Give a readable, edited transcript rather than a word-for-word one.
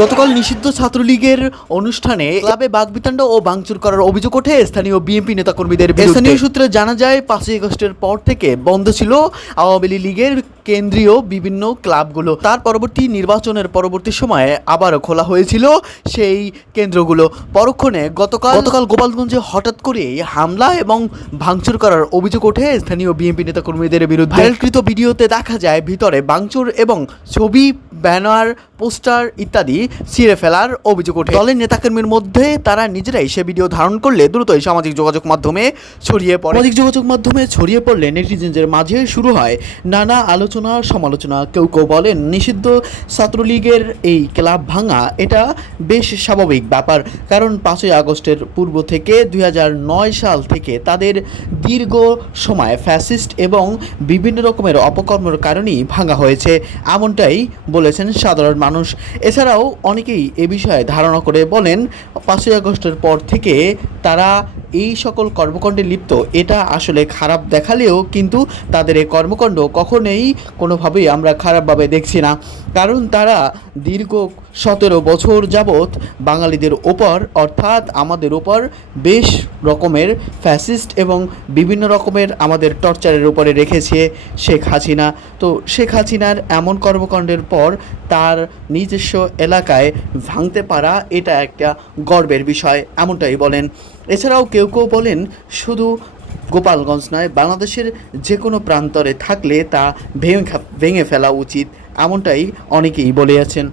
গতকাল নিষিদ্ধ ছাত্রলীগের অনুষ্ঠানে ক্লাবে বাকবিতণ্ডা ও ভাঙচুর করার অভিযোগ ওঠে স্থানীয় বিএনপি নেতাকর্মীদের বিরুদ্ধে। স্থানীয় সূত্রে জানা যায় 5ই আগস্টের পর থেকে বন্ধ ছিল আওয়ামী লীগের কেন্দ্রীয় বিভিন্ন ক্লাবগুলো। তার পরবর্তী নির্বাচনের পরবর্তী সময়ে আবারও খোলা হয়েছিল সেই কেন্দ্রগুলো। পরক্ষণে গতকাল গোপালগঞ্জে হঠাৎ করে হামলা এবং ভাঙচুর করার অভিযোগ ওঠে স্থানীয় বিএনপি নেতাকর্মীদের বিরুদ্ধে। ভাইরালকৃত ভিডিওতে দেখা যায় ভিতরে ভাঙচুর এবং ছবি, ব্যানার, পোস্টার ইত্যাদি ছিঁড়ে ফেলার অভিযোগ ওঠে। দলের নেতাকর্মীর মধ্যে তারা নিজেরাই সে ভিডিও ধারণ করলে দ্রুতই সামাজিক যোগাযোগ মাধ্যমে ছড়িয়ে পড়লে নেটিজেনদের মাঝে শুরু হয় নানা আলোচনা সমালোচনা। কেউ কেউ বলেন নিষিদ্ধ ছাত্রলীগের এই ক্লাব ভাঙা এটা বেশ স্বাভাবিক ব্যাপার, কারণ 5ই আগস্টের পূর্ব থেকে 2009 সাল থেকে তাদের দীর্ঘ সময় ফ্যাসিস্ট এবং বিভিন্ন রকমের অপকর্মের কারণেই ভাঙা হয়েছে, এমনটাই বলেছেন সাধারণ মানুষ। এছাড়াও অনেকেই এ বিষয়ে ধারণা করে বলেন 5ই আগস্টের পর থেকে তারা এই সকল কর্মকাণ্ডে লিপ্ত, এটা আসলে খারাপ দেখালেও কিন্তু তাদের এই কর্মকাণ্ড কখনোই কোনোভাবেই আমরা খারাপভাবে দেখছি না, কারণ তারা দীর্ঘ 17 বছর যাবৎ বাঙালিদের ওপর অর্থাৎ আমাদের ওপর বেশ রকমের ফ্যাসিস্ট এবং বিভিন্ন রকমের আমাদের টর্চারের উপরে রেখেছে শেখ হাসিনা। তো শেখ হাসিনার এমন কর্মকাণ্ডের পর তার নিজস্ব এলাকায় ভাঙতে পারা এটা একটা গর্বের বিষয়, এমনটাই বলেন। এছাড়াও কেউ কেউ বলেন শুধু গোপালগঞ্জ নয়, বাংলাদেশের যে কোনো প্রান্তরে থাকলে তা ভেঙে ফেলা উচিত, এমনটাই অনেকেই বলে আছেন।